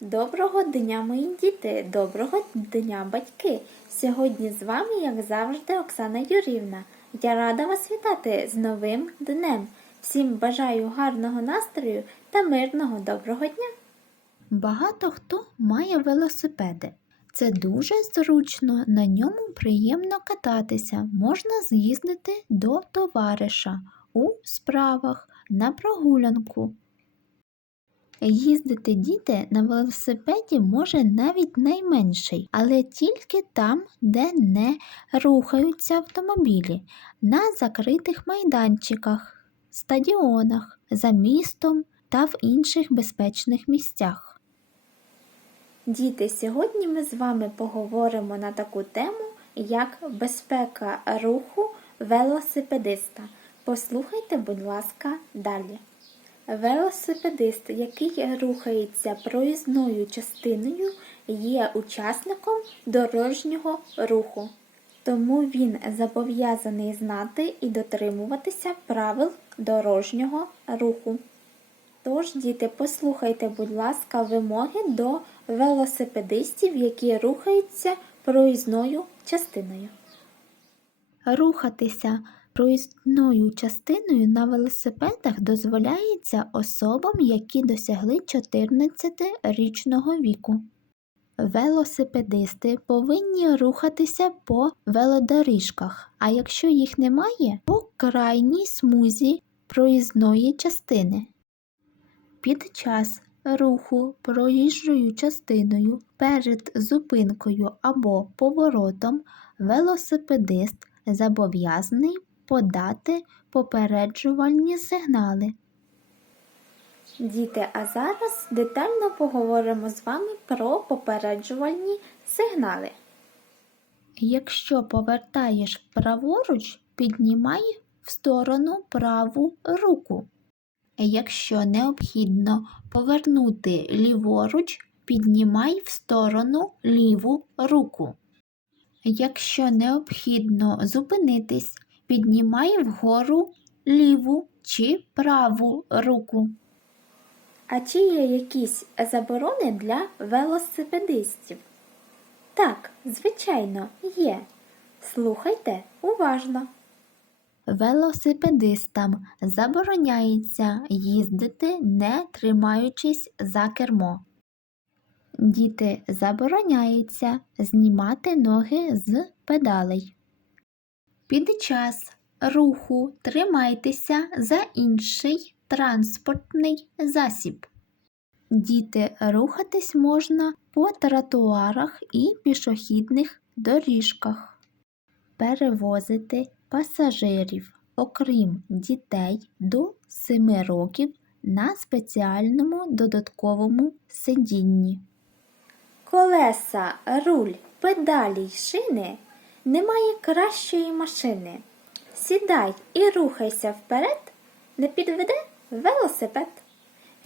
Доброго дня, мої діти! Доброго дня, батьки! Сьогодні з вами, як завжди, Оксана Юрівна. Я рада вас вітати з новим днем. Всім бажаю гарного настрою та мирного доброго дня! Багато хто має велосипеди. Це дуже зручно, на ньому приємно кататися, можна з'їздити до товариша у справах на прогулянку. Їздити діти на велосипеді може навіть найменший, але тільки там, де не рухаються автомобілі, на закритих майданчиках, стадіонах, за містом та в інших безпечних місцях. Діти, сьогодні ми з вами поговоримо на таку тему, як безпека руху велосипедиста. Послухайте, будь ласка, далі. Велосипедист, який рухається проїзною частиною, є учасником дорожнього руху, тому він зобов'язаний знати і дотримуватися правил дорожнього руху. Тож, діти, послухайте, будь ласка, вимоги до велосипедистів, які рухаються проїзною частиною. Рухатися проїзною частиною на велосипедах дозволяється особам, які досягли 14-річного віку. Велосипедисти повинні рухатися по велодоріжках, а якщо їх немає, по крайній смузі проїзної частини. Під час руху проїжджою частиною перед зупинкою або поворотом велосипедист зобов'язаний подати попереджувальні сигнали. Діти, а зараз детально поговоримо з вами про попереджувальні сигнали. Якщо повертаєш праворуч, піднімай в сторону праву руку. Якщо необхідно повернути ліворуч, піднімай в сторону ліву руку. Якщо необхідно зупинитись, піднімай вгору ліву чи праву руку. А чи є якісь заборони для велосипедистів? Так, звичайно, є. Слухайте уважно. Велосипедистам забороняється їздити, не тримаючись за кермо. Діти забороняється знімати ноги з педалей. Під час руху тримайтеся за інший транспортний засіб. Діти рухатись можна по тротуарах і пішохідних доріжках. Перевозити пасажирів, окрім дітей до 7 років на спеціальному додатковому сидінні. Колеса, руль, педалі й шини немає кращої машини. Сідай і рухайся вперед, не підведе велосипед.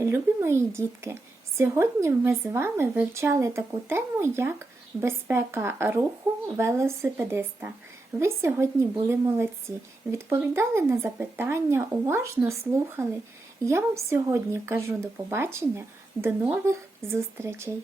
Любі мої дітки, сьогодні ми з вами вивчали таку тему, як безпека руху велосипедиста. Ви сьогодні були молодці, відповідали на запитання, уважно слухали. Я вам сьогодні кажу до побачення, до нових зустрічей!